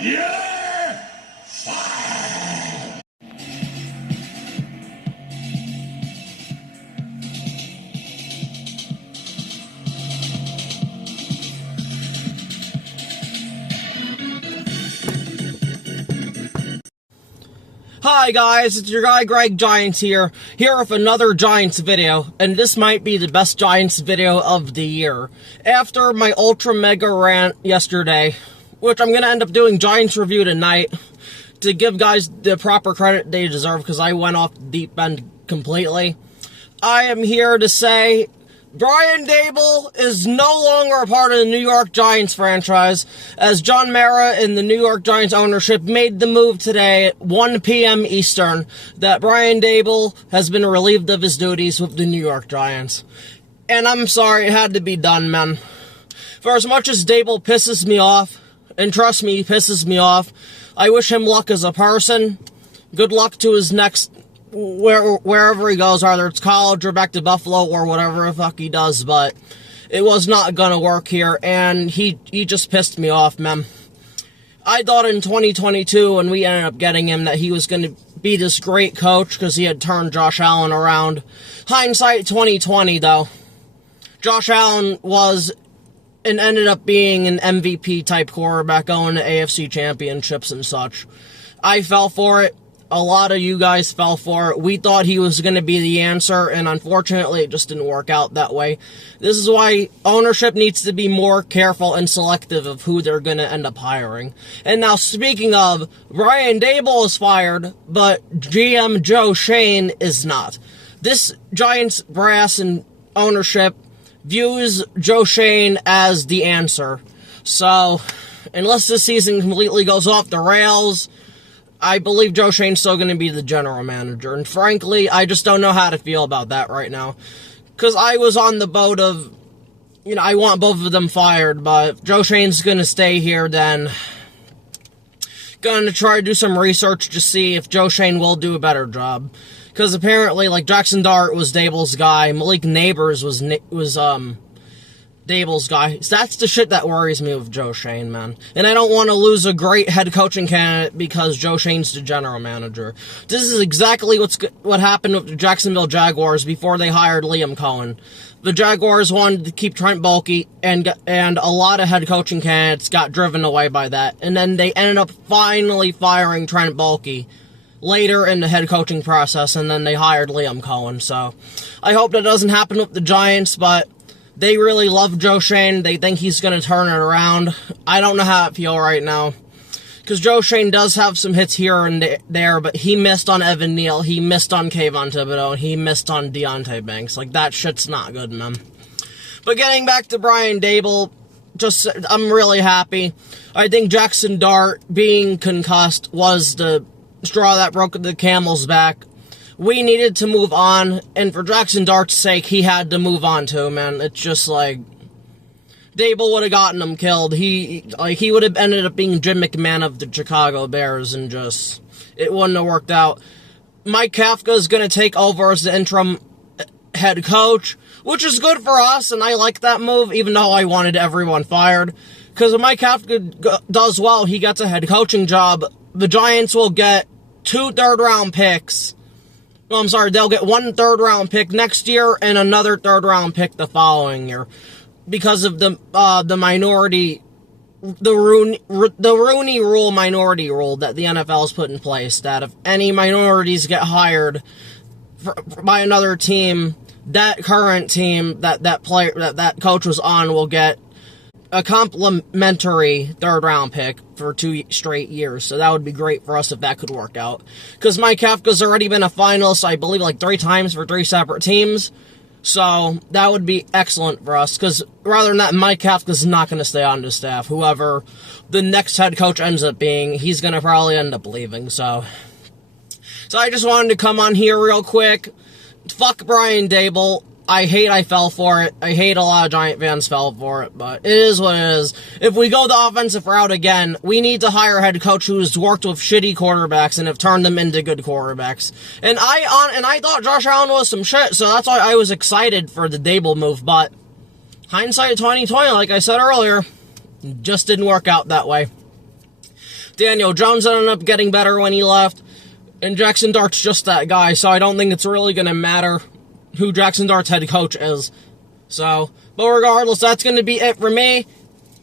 You're fired! Hi guys, it's your guy Greg Giants here with another Giants video, and this might be the best Giants video of the year. After my ultra mega rant yesterday, which I'm gonna end up doing Giants review tonight, to give guys the proper credit they deserve, because I went off the deep end completely. I am here to say Brian Dabol is no longer a part of the New York Giants franchise, as John Mara and the New York Giants ownership made the move today at 1 p.m. Eastern that Brian Dabol has been relieved of his duties with the New York Giants. And I'm sorry, it had to be done, man. For as much as Dabol pisses me off, and trust me, he pisses me off, I wish him luck as a person. Good luck to his next wherever he goes, either it's college or back to Buffalo or whatever the fuck he does, but it was not gonna work here, and he just pissed me off, man. I thought in 2022, when we ended up getting him, that he was gonna be this great coach, because he had turned Josh Allen around. Hindsight 2020, though. Josh Allen was and ended up being an MVP-type quarterback going to AFC championships and such. I fell for it. A lot of you guys fell for it. We thought he was going to be the answer, and unfortunately, it just didn't work out that way. This is why ownership needs to be more careful and selective of who they're going to end up hiring. And now, speaking of, Brian Dabol is fired, but GM Joe Schoen is not. This Giants brass and ownership views Joe Schoen as the answer. So, unless this season completely goes off the rails, I believe Joe Schoen's still going to be the general manager, and frankly, I just don't know how to feel about that right now. Because I was on the boat of, I want both of them fired, but if Joe Schoen's going to stay here, then going to try to do some research to see if Joe Schoen will do a better job. Because apparently, like, Jackson Dart was Dabol's guy, Malik Neighbors was Dable's guy. That's the shit that worries me with Joe Schoen, man. And I don't want to lose a great head coaching candidate because Joe Schoen's the general manager. This is exactly what happened with the Jacksonville Jaguars before they hired Liam Cohen. The Jaguars wanted to keep Trent Baalke, and a lot of head coaching candidates got driven away by that. And then they ended up finally firing Trent Baalke later in the head coaching process, and then they hired Liam Cohen. So I hope that doesn't happen with the Giants, but they really love Joe Schoen. They think he's going to turn it around. I don't know how I feel right now, because Joe Schoen does have some hits here and there, but he missed on Evan Neal, he missed on Kayvon Thibodeau, and he missed on Deontay Banks. Like, that shit's not good, man. But getting back to Brian Dabol, I'm really happy. I think Jackson Dart being concussed was the straw that broke the camel's back. We needed to move on, and for Jackson Dart's sake, he had to move on too, man. It's just like, Dabol would have gotten him killed. He would have ended up being Jim McMahon of the Chicago Bears, and just, it wouldn't have worked out. Mike Kafka is going to take over as the interim head coach, which is good for us, and I like that move, even though I wanted everyone fired. Because if Mike Kafka does well, he gets a head coaching job, the Giants will get 2 third-round picks. Well, I'm sorry, they'll get 1 third-round pick next year and another third-round pick the following year, because of the Rooney Rule minority rule that the NFL has put in place, that if any minorities get hired by another team, that current team that coach was on will get a complimentary third-round pick for 2 straight years. So that would be great for us if that could work out. Because Mike Kafka's already been a finalist, I believe, like 3 times for 3 separate teams. So that would be excellent for us. Because rather than that, Mike Kafka's not going to stay on the staff. Whoever the next head coach ends up being, he's going to probably end up leaving. So I just wanted to come on here real quick. Fuck Brian Dabol. I fell for it. I hate a lot of Giant fans fell for it, but it is what it is. If we go the offensive route again, we need to hire a head coach who's worked with shitty quarterbacks and have turned them into good quarterbacks. And I thought Josh Allen was some shit, so that's why I was excited for the Dabol move, but hindsight 2020, like I said earlier, just didn't work out that way. Daniel Jones ended up getting better when he left. And Jackson Dart's just that guy, so I don't think it's really going to matter who Jackson Dart's head coach is. So, but regardless, that's going to be it for me.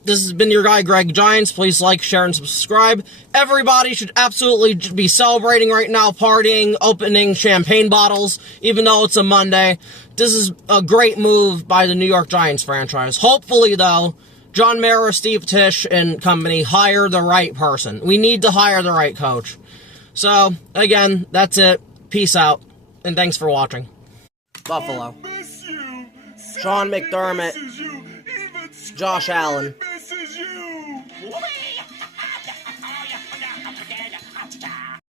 This has been your guy, Greg Giants. Please like, share, and subscribe. Everybody should absolutely be celebrating right now, partying, opening champagne bottles, even though it's a Monday. This is a great move by the New York Giants franchise. Hopefully, though, John Mara, Steve Tisch, and company hire the right person. We need to hire the right coach. So, again, that's it. Peace out, and thanks for watching. Buffalo. Sean McDermott. Josh Allen.